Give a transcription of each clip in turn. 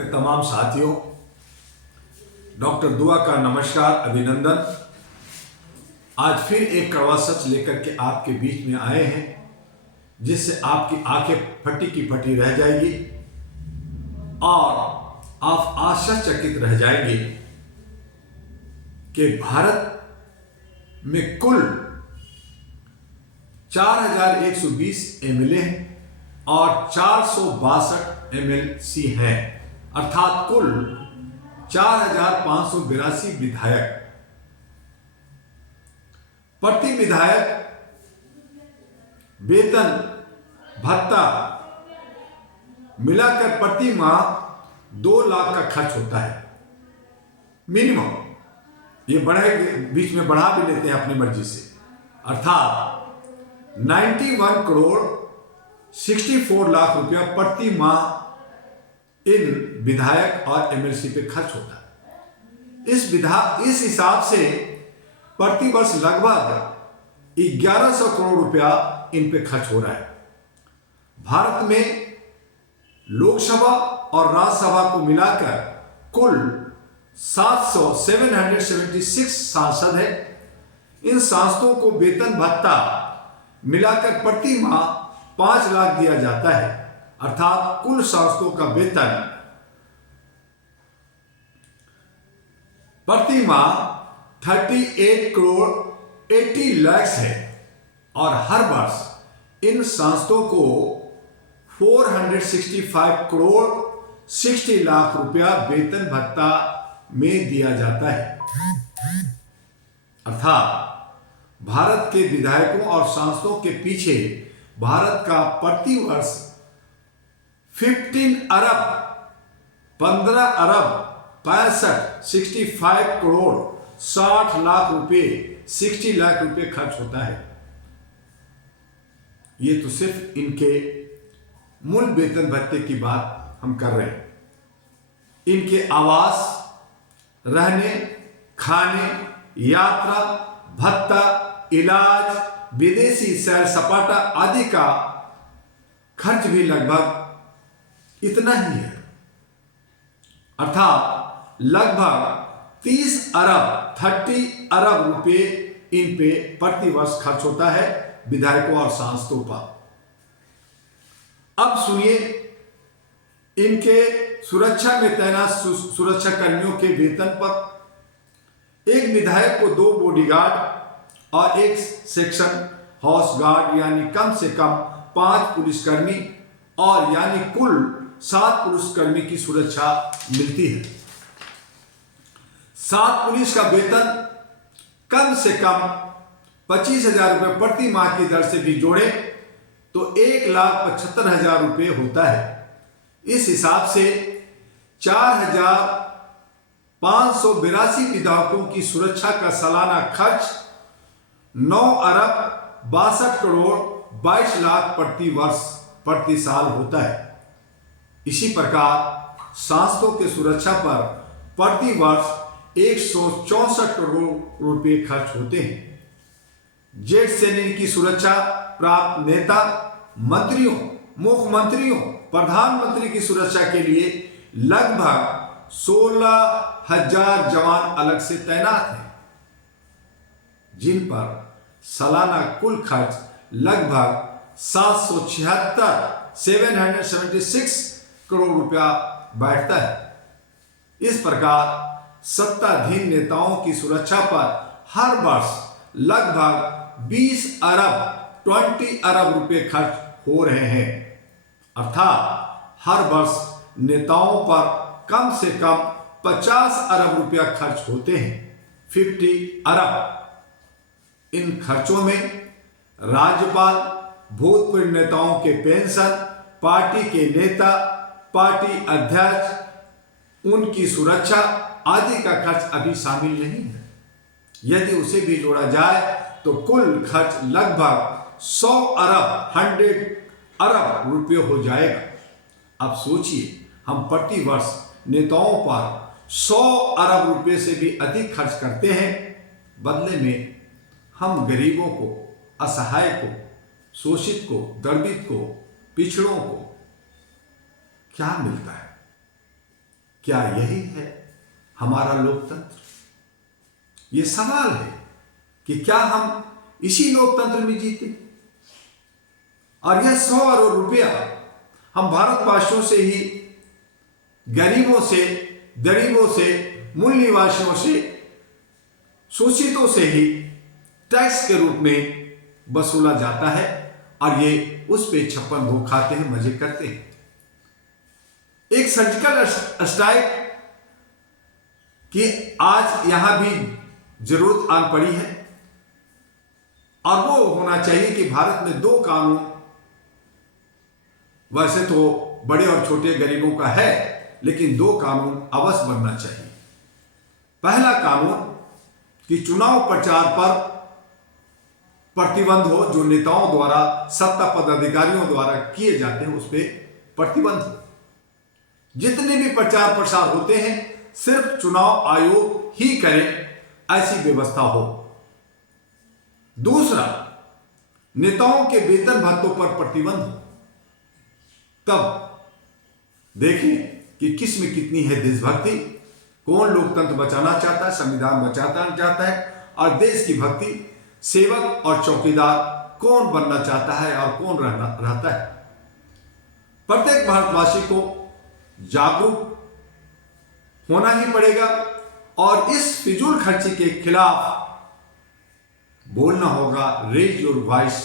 के तमाम साथियों, डॉक्टर दुआ का नमस्कार, अभिनंदन। आज फिर एक कड़वा सच लेकर के आपके बीच में आए हैं, जिससे आपकी आंखें फटी की फटी रह जाएगी और आप आश्चर्यचकित रह जाएंगे कि भारत में कुल 4120 एमएलए हैं और 462 एमएलसी हैं, अर्थात कुल 4582 विधायक। प्रति विधायक वेतन भत्ता मिलाकर प्रति माह 2 लाख का खर्च होता है मिनिमम। ये बीच में बढ़ा भी लेते हैं अपनी मर्जी से, अर्थात 91 करोड़ 64 लाख रुपया प्रति माह इन विधायक और एमएलसी पे खर्च होता है। इस हिसाब से प्रति वर्ष लगभग 1100 करोड़ रुपया इन पे खर्च हो रहा है। भारत में लोकसभा और राज्यसभा को मिलाकर कुल 776 सांसद है। इन सांसदों को वेतन भत्ता मिलाकर प्रति माह 5 लाख दिया जाता है, अर्थात कुल सांसदों का वेतन प्रति माह 38 करोड़ 80 लाख है और हर वर्ष इन सांसदों को 465 करोड़ 60 लाख रुपया वेतन भत्ता में दिया जाता है। अर्थात भारत के विधायकों और सांसदों के पीछे भारत का प्रति वर्ष 15 अरब 65 करोड़ 60 लाख रुपए 60 लाख रुपए खर्च होता है। ये तो सिर्फ इनके मूल वेतन भत्ते की बात हम कर रहे हैं। इनके आवास, रहने, खाने, यात्रा भत्ता, इलाज, विदेशी सैर सपाटा आदि का खर्च भी लगभग इतना ही है, अर्थात लगभग 30 अरब रुपए इन पे प्रति वर्ष खर्च होता है विधायकों और सांसदों पर। अब सुनिए इनके सुरक्षा में तैनात सुरक्षा कर्मियों के वेतन पर। एक विधायक को 2 बॉडीगार्ड और 1 सेक्शन हाउस गार्ड यानी कम से कम 5 पुलिसकर्मी और यानी कुल 7 पुलिसकर्मी की सुरक्षा मिलती है। 7 पुलिस का वेतन कम से कम 25,000 रुपये प्रति माह की दर से भी जोड़े तो 1,75,000 रुपये होता है। इस हिसाब से 4,582 विधायकों की सुरक्षा का सालाना खर्च 9 अरब 62 करोड़ 22 लाख प्रति साल होता है। इसी प्रकार सांसदों के सुरक्षा पर प्रति वर्ष 164 करोड़ रुपए खर्च होते हैं। जेट सैनिक की सुरक्षा प्राप्त नेता, मंत्रियों, मुख्यमंत्रियों, प्रधानमंत्री की सुरक्षा के लिए लगभग 16,000 जवान अलग से तैनात हैं, जिन पर सालाना कुल खर्च लगभग 776 करोड़ रुपया बैठता है। इस प्रकार सत्ताधीन नेताओं की सुरक्षा पर हर वर्ष लगभग 20 अरब रुपए खर्च हो रहे हैं, अर्थात हर वर्ष नेताओं पर कम से कम 50 अरब रुपया खर्च होते हैं, 50 अरब। इन खर्चों में राज्यपाल, भूतपूर्व नेताओं के पेंशन, पार्टी के नेता, पार्टी अध्यक्ष, उनकी सुरक्षा आदि का खर्च अभी शामिल नहीं है। यदि उसे भी जोड़ा जाए तो कुल खर्च लगभग 100 अरब रुपये हो जाएगा। अब सोचिए, हम प्रति वर्ष नेताओं पर 100 अरब रुपये से भी अधिक खर्च करते हैं, बदले में हम गरीबों को, असहाय को, शोषित को, दर्दित को, पिछड़ों को क्या मिलता है? क्या यही है हमारा लोकतंत्र? ये सवाल है कि क्या हम इसी लोकतंत्र में जीते? और यह 100 अरब रुपया हम भारतवासियों से ही, गरीबों से, गरीबों से, मूल निवासियों से, शोषितों से ही टैक्स के रूप में वसूला जाता है और ये उस पे 56 भोग खाते हैं, मजे करते हैं। एक सर्जिकल स्ट्राइक की आज यहां भी जरूरत आन पड़ी है और वो होना चाहिए कि भारत में 2 कानून, वैसे तो बड़े और छोटे गरीबों का है, लेकिन 2 कानून अवश्य बनना चाहिए। पहला कानून कि चुनाव प्रचार पर प्रतिबंध हो, जो नेताओं द्वारा, सत्ता पदाधिकारियों द्वारा किए जाते हैं उस पर प्रतिबंध हो। जितने भी प्रचार प्रसार होते हैं सिर्फ चुनाव आयोग ही करे, ऐसी व्यवस्था हो। दूसरा, नेताओं के वेतन भत्तों पर प्रतिबंध हो। तब देखें कि किस में कितनी है देशभक्ति, कौन लोकतंत्र बचाना चाहता है, संविधान बचाना चाहता है, और देश की भक्ति, सेवक और चौकीदार कौन बनना चाहता है और कौन रहता है। प्रत्येक भारतवासी को जागरूक होना ही पड़ेगा और इस फिजूल खर्ची के खिलाफ बोलना होगा। रेज योर वॉइस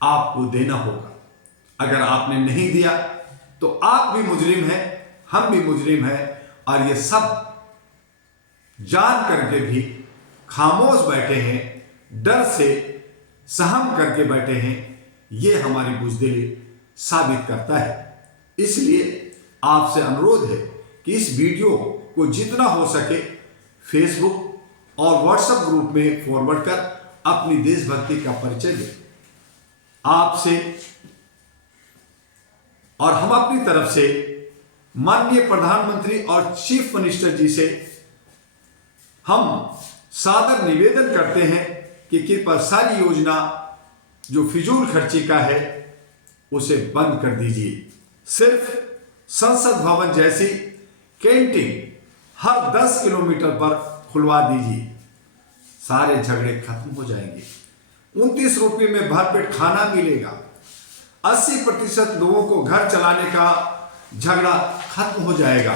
आपको देना होगा। अगर आपने नहीं दिया तो आप भी मुजरिम हैं, हम भी मुजरिम हैं, और ये सब जान करके भी खामोश बैठे हैं, डर से सहम करके बैठे हैं। ये हमारी बुज़दिली साबित करता है। इसलिए आपसे अनुरोध है कि इस वीडियो को जितना हो सके फेसबुक और व्हाट्सएप ग्रुप में फॉरवर्ड कर अपनी देशभक्ति का परिचय दें। आपसे और हम अपनी तरफ से माननीय प्रधानमंत्री और चीफ मिनिस्टर जी से हम सादर निवेदन करते हैं कि कृपया सारी योजना जो फिजूल खर्ची का है उसे बंद कर दीजिए। सिर्फ संसद भवन जैसी कैंटीन हर 10 किलोमीटर पर खुलवा दीजिए, सारे झगड़े खत्म हो जाएंगे। 29 रुपये में भरपेट खाना मिलेगा। 80% लोगों को घर चलाने का झगड़ा खत्म हो जाएगा।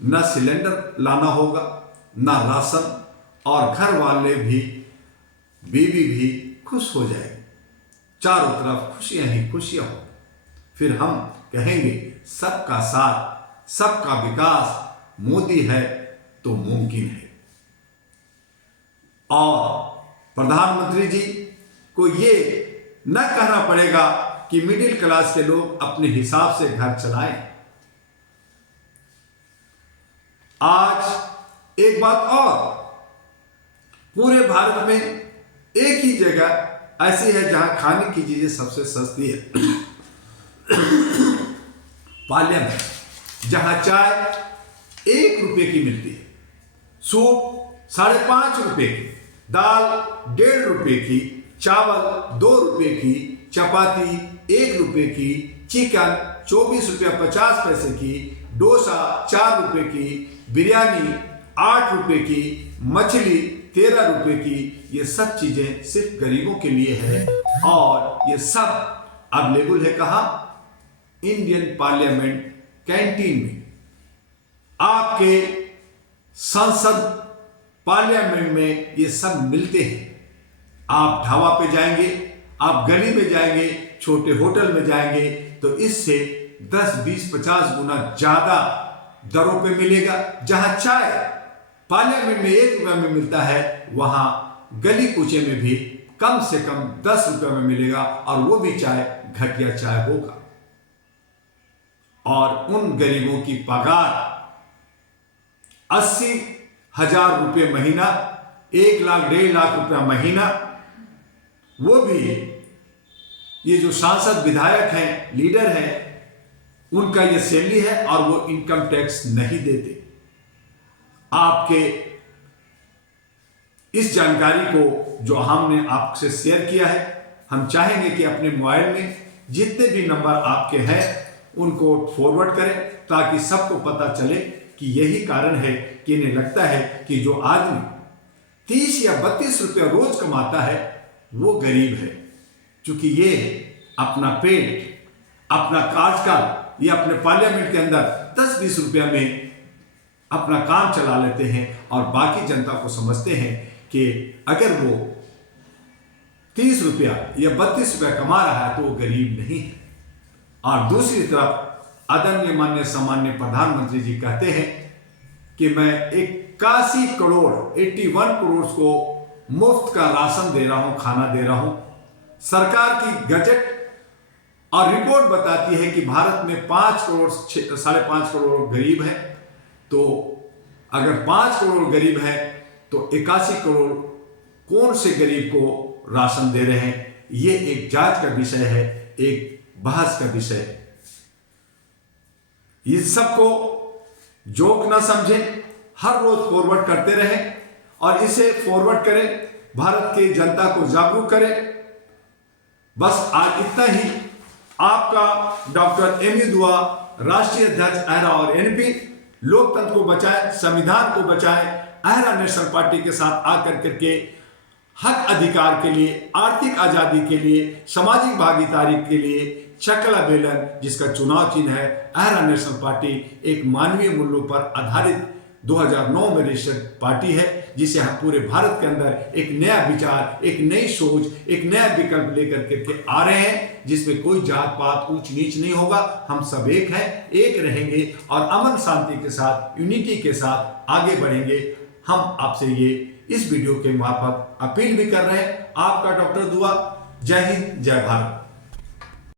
न सिलेंडर लाना होगा, न राशन, और घर वाले भी, बीवी भी खुश हो जाएगी। चारों तरफ खुशियां ही खुशियां हो। फिर हम कहेंगे सबका साथ, सबका विकास मोदी है तो मुमकिन है। और प्रधानमंत्री जी को ये न कहना पड़ेगा कि मिडिल क्लास के लोग अपने हिसाब से घर चलाएं। आज एक बात और, पूरे भारत में एक ही जगह ऐसी है जहां खाने की चीजें सबसे सस्ती है, पार्लियामेंट, जहां चाय 1 रुपये की मिलती है, सूप 5.5 रुपये की, दाल 1.5 रुपये की, चावल 2 रुपये की, चपाती 1 रुपये की, चिकन 24 रुपया 50 पैसे की, डोसा 4 रुपये की, बिरयानी 8 रुपये की, मछली 13 रुपये की। ये सब चीजें सिर्फ गरीबों के लिए है और ये सब अवेलेबल है कहाँ? इंडियन पार्लियामेंट कैंटीन में। आपके संसद पार्लियामेंट में ये सब मिलते हैं। आप ढाबा पे जाएंगे, आप गली में जाएंगे, छोटे होटल में जाएंगे तो इससे 10, 20, 50 गुना ज्यादा दरों पे मिलेगा। जहां चाय पार्लियामेंट में 1 रुपये में मिलता है, वहां गली कूचे में भी कम से कम 10 रुपये में मिलेगा, और वो भी चाय घटिया चाय होगा। और उन गरीबों की पगार 80,000 रुपये महीना, 1 लाख 1.5 लाख रुपया महीना, वो भी ये जो सांसद विधायक हैं, लीडर हैं, उनका ये सैलरी है और वो इनकम टैक्स नहीं देते। आपके इस जानकारी को जो हमने आपसे शेयर किया है, हम चाहेंगे कि अपने मोबाइल में जितने भी नंबर आपके हैं उनको फॉरवर्ड करें ताकि सबको पता चले कि यही कारण है कि इन्हें लगता है कि जो आदमी 30 या 32 रुपया रोज कमाता है वो गरीब है, क्योंकि ये अपना पेट, अपना कार्यकाल या अपने पार्लियामेंट के अंदर 10-20 रुपया में अपना काम चला लेते हैं और बाकी जनता को समझते हैं कि अगर वो 30 रुपया या 32 रुपया कमा रहा है तो वो गरीब नहीं है। और दूसरी तरफ आदरणीय माननीय सम्माननीय प्रधानमंत्री जी कहते हैं कि मैं 81 करोड़ 81 करोड़ को मुफ्त का राशन दे रहा हूं, खाना दे रहा हूं। सरकार की गजट और रिपोर्ट बताती है कि भारत में 5 करोड़ 5.5 करोड़ गरीब है। तो अगर 5 करोड़ गरीब है तो 81 करोड़ कौन से गरीब को राशन दे रहे हैं, ये एक जांच का विषय है, एक बहस का विषय है। इस सबको जोक ना समझें, हर रोज फॉरवर्ड करते रहें और इसे फॉरवर्ड करें, भारत की जनता को जागरूक करें। बस आज इतना ही। आपका डॉक्टर एम यू दुआ, राष्ट्रीय अध्यक्ष अहरा और एनपी। लोकतंत्र को बचाएं, संविधान को बचाएं। अहरा नेशनल पार्टी के साथ आकर करके हक अधिकार के लिए, आर्थिक आजादी के लिए, सामाजिक भागीदारी के लिए चकला बेलन, जिसका चुनाव चिन्ह है अहरा नेशनल पार्टी, एक मानवीय मूल्यों पर आधारित 2009 में रजिस्टर्ड पार्टी है, जिसे हम पूरे भारत के अंदर एक नया विचार, एक नई सोच, एक नया विकल्प लेकर के आ रहे हैं, जिसमें कोई जात पात ऊंच नीच नहीं होगा। हम सब एक हैं, एक रहेंगे और अमन शांति के साथ, यूनिटी के साथ आगे बढ़ेंगे। हम आपसे ये इस वीडियो के मार्फत अपील भी कर रहे हैं। आपका डॉक्टर दुआ। जय हिंद, जय भारत।